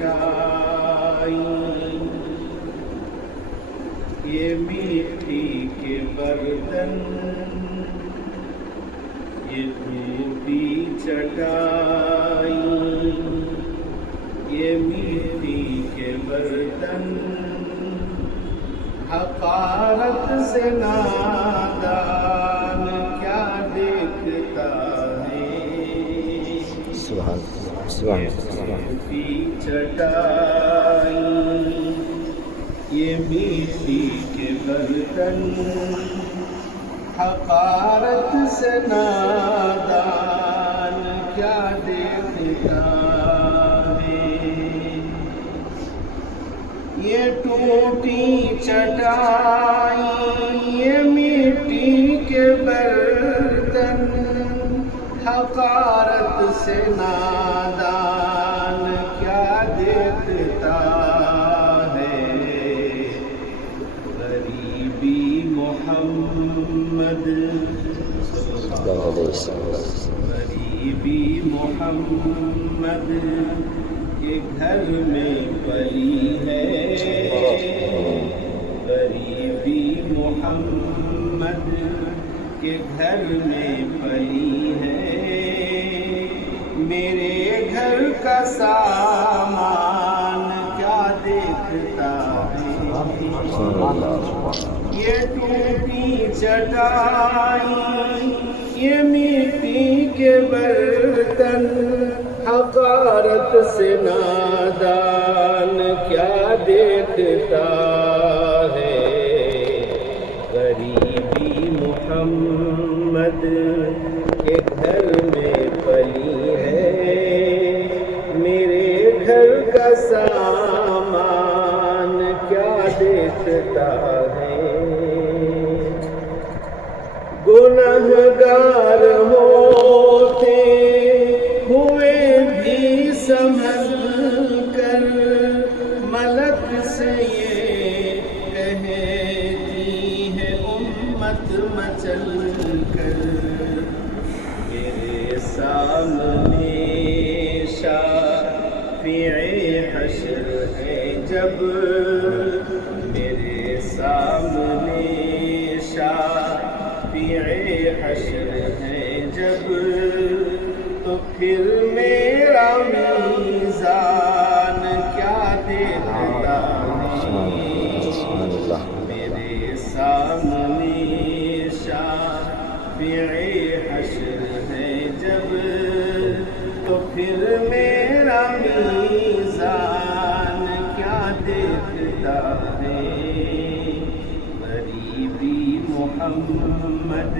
چٹائی یہ مٹی کے برتن یہ دھوپی چٹائی یہ مٹی کے برتن حقارت سے نادان کیا دیکھتا ہے دھوپی چٹائی یہ مٹی کے برتن حقارت سے نادان کیا دیکھتا ہے یہ ٹوٹی چٹائی یہ مٹی کے برتن حقارت سے نادان کیا دیکھتا ہے غریبی محمد غریبی محمد کے گھر میں پلی ہے غریبی محمد کے گھر میں پلی ہے میرے گھر کا سامان کیا دیکھتا ہے یہ ٹوٹی چٹائی یہ مٹی کے برتن حقارت سے نادان کیا دیکھتا ہے غریبی محمد کے گھر میں پلی ہے میرے گھر کا سامان کیا دیکھتا ہے گنہگار ہوتے ہوئے بھی سنبھل کر ملک سے یہ کہتی ہے امت مچل کر میرے سامنے شافع حشر ہے جب میرے سامنے شافع حشر ہے جب تو پھر میرا میزان کیا دیکھتا ہے میرے سامنے شافع حشر ہے جب تو پھر میرا میزان کیا دیکھتا ہے غریبی محمد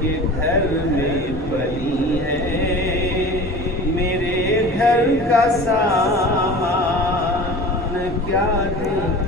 کے گھر میں پلی ہے میرے گھر کا سامان کیا دیکھتا